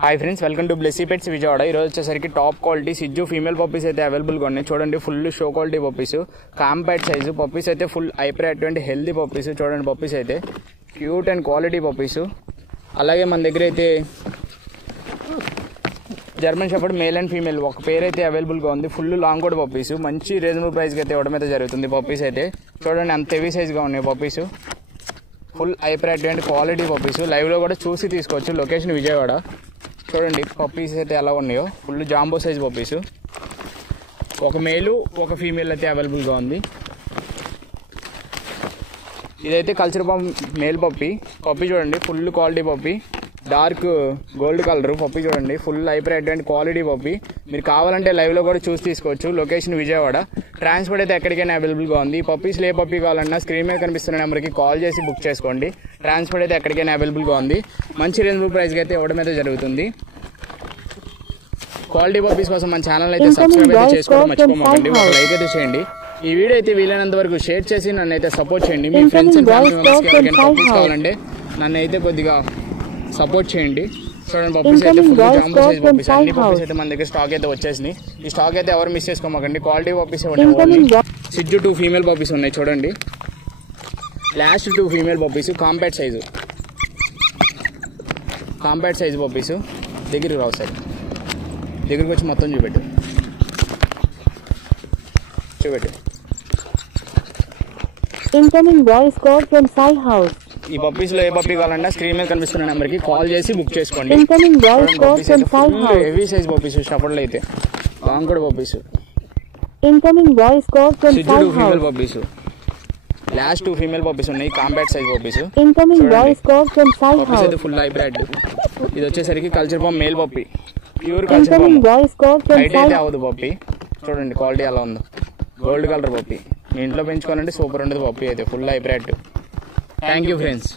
Hi friends, welcome to Blessy pets Vijayawada. ఈరోజు వచ్చేసరికి top quality సిజ్జు female puppies అయితే అవైలబుల్గా ఉన్నాయి. చూడండి, full show quality puppies, compact size puppies అయితే ఫుల్ హైపర్ అటువంటి హెల్దీ పప్పీస్. చూడండి, పప్పీస్ అయితే క్యూట్ అండ్ క్వాలిటీ పప్పీస్. అలాగే మన దగ్గర అయితే German shepherd male and female ఒక పేరు అయితే అవైలబుల్గా ఉంది. ఫుల్ లాంగ్ కోడ్ పప్పీస్, మంచి రీజనబుల్ ప్రైస్కి అయితే ఇవ్వడం అయితే జరుగుతుంది. పప్పీస్ అయితే చూడండి, అంత హెవీ సైజ్గా ఉన్నాయి పప్పీస్. ఫుల్ హైపర్ అటువంటి క్వాలిటీ పప్పీస్. లైవ్లో కూడా చూసి తీసుకోవచ్చు. లొకేషన్ విజయవాడ. చూడండి పప్పీస్ అయితే ఎలా ఉన్నాయో, ఫుల్ జాంబో సైజ్ పప్పీస్. ఒక మేలు ఒక ఫీమేల్ అయితే అవైలబుల్గా ఉంది. ఇదైతే కల్చర్ మేల్ పప్పీ. పప్పీ చూడండి, full quality puppy, dark gold colour puppy. చూడండి, ఫుల్ హైపర్ అటువంటి క్వాలిటీ పప్పీ. మీరు కావాలంటే లైవ్లో కూడా చూసి తీసుకోవచ్చు. లొకేషన్ విజయవాడ. ట్రాన్స్పోర్ట్ అయితే ఎక్కడికైనా అవైలబుల్గా ఉంది. పప్పీస్లో ఏ పప్పీ కావాలన్నా స్క్రీన్ మీద కనిపిస్తున్న నెంబర్కి కాల్ చేసి బుక్ చేసుకోండి. ట్రాన్స్పోర్ట్ అయితే ఎక్కడికైనా అవైలబుల్గా ఉంది. మంచి రీజనబుల్ ప్రైస్కి అయితే ఇవ్వడం అయితే జరుగుతుంది. క్వాలిటీ పప్పీస్ కోసం మన ఛానల్ అయితే సబ్స్క్రైబ్ అయితే చేసుకోవడం మర్చిపోకండి. ఒక లైక్ అయితే చేయండి. ఈ వీడియో అయితే వీలైనంత వరకు షేర్ చేసి నన్ను అయితే సపోర్ట్ చేయండి. మీ ఫ్రెండ్స్ అండ్ ఫ్యామిలీ మెంబర్స్కి ఎవరికైనా పప్పీస్ కావాలంటే నన్ను అయితే కొద్దిగా సపోర్ట్ చేయండి. చూడండి, పప్పీస్ అయితే ఫుల్ జాంబో సైజ్ పప్పీస్. అన్ని పప్పీస్ అయితే మన దగ్గర స్టాక్ అయితే వచ్చేసినాయి. ఈ స్టాక్ అయితే ఎవరు మిస్ చేసుకోమాకండి. క్వాలిటీ పప్పీస్ ఉన్నాయి. సిజ్జు 2 ఫీమేల్ పప్పీస్ ఉన్నాయి. చూడండి, last 2 female puppies, compact size puppies. దగ్గరికి రావు సార్, దగ్గరికి వచ్చి మొత్తం చూపెట్టు. Incoming voice call from Sai House. ఈ పప్పీస్ లో ఏ పప్పీ కావాలన్నా స్క్రీన్ మీద కనిపిస్తున్న నెంబర్ కి కాల్ చేసి బుక్ చేసుకోండి. Incoming voice call from Sai House. Heavy size puppies, shepherd అయితే లాంగ్ కూడా puppies. Incoming voice call from Sai సిజ్జు 2 female House. Puppies, last 2 female puppies ఉన్నాయి. Compact size puppies. Incoming voice call from Sai puppies అయితే House. Full hybrid. ఇది వచ్చేసరికి culture pom male puppy, pure culture pom. Incoming voice call from height Sai అయితే House. అవ్వదు puppy. చూడండి quality ఎలా ఉందో, gold colour puppy. మీ ఇంట్లో పెంచుకోవాలంటే సూపర్ ఉండదు పప్పీ అయితే, full hybrid. Thank you friends.